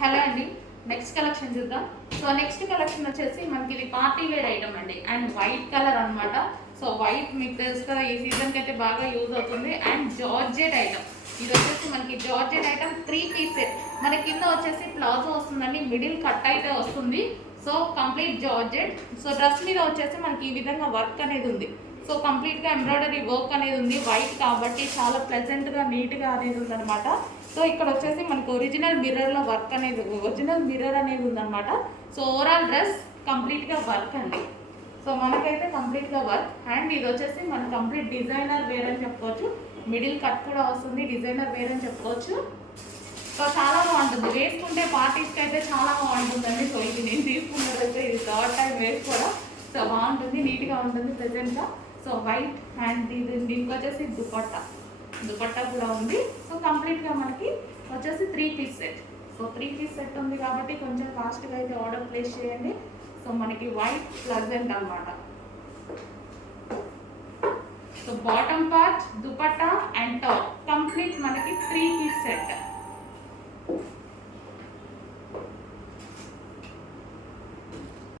Hello అండి, next collection చూద్దాం. So next collection వచ్చేసి మనకి ఇది పార్టీ వేర్ ఐటమ్ అండి అండ్ వైట్ కలర్ అనమాట. సో వైట్ మీకు తెలుసు కదా, ఈ సీజన్కి అయితే బాగా యూజ్ అవుతుంది. అండ్ జార్జెట్ ఐటమ్, ఇది వచ్చేసి మనకి జార్జెట్ ఐటమ్ 3 పీస్ సెట్. మన కింద వచ్చేసి ప్లాజో వస్తుందండి, మిడిల్ కట్ అయితే వస్తుంది. So complete georgette. So dress మీద వచ్చేసి మనకి ఈ విధంగా వర్క్ అనేది ఉంది. సో కంప్లీట్గా ఎంబ్రాయిడరీ వర్క్ అనేది ఉంది, వైట్ కాబట్టి చాలా ప్లెజెంట్గా నీట్గా అనేది ఉందన్నమాట. సో ఇక్కడ వచ్చేసి మనకు ఒరిజినల్ మిర్రర్లో వర్క్ అనేది, ఒరిజినల్ మిర్రర్ అనేది ఉందన్నమాట. సో ఓవరాల్ డ్రెస్ కంప్లీట్గా వర్క్ అండి. సో మనకైతే కంప్లీట్గా వర్క్. అండ్ ఇది వచ్చేసి మన కంప్లీట్ డిజైనర్ వేర్ అని చెప్పుకోవచ్చు. మిడిల్ కట్ కూడా వస్తుంది, డిజైనర్ వేర్ అని చెప్పుకోవచ్చు. సో చాలా బాగుంటుంది, వేసుకుంటే పార్టీస్కి అయితే చాలా బాగుంటుందండి. సో ఇది నేను తీసుకున్నదైతే ఇది థర్డ్ టైం వేసుకోవడం. సో బాగుంటుంది, నీట్గా ఉంటుంది ప్రెజెంట్గా. సో వైట్ అండ్ దీనికి వచ్చేసి దుపట్టా కూడా ఉంది. సో కంప్లీట్గా మనకి వచ్చేసి 3 piece set. So 3 piece set ఉంది కాబట్టి కొంచెం ఫాస్ట్గా అయితే ఆర్డర్ ప్లేస్ చేయండి. సో మనకి వైట్ ప్లజెంట్ అనమాట. So bottom part dupatta and top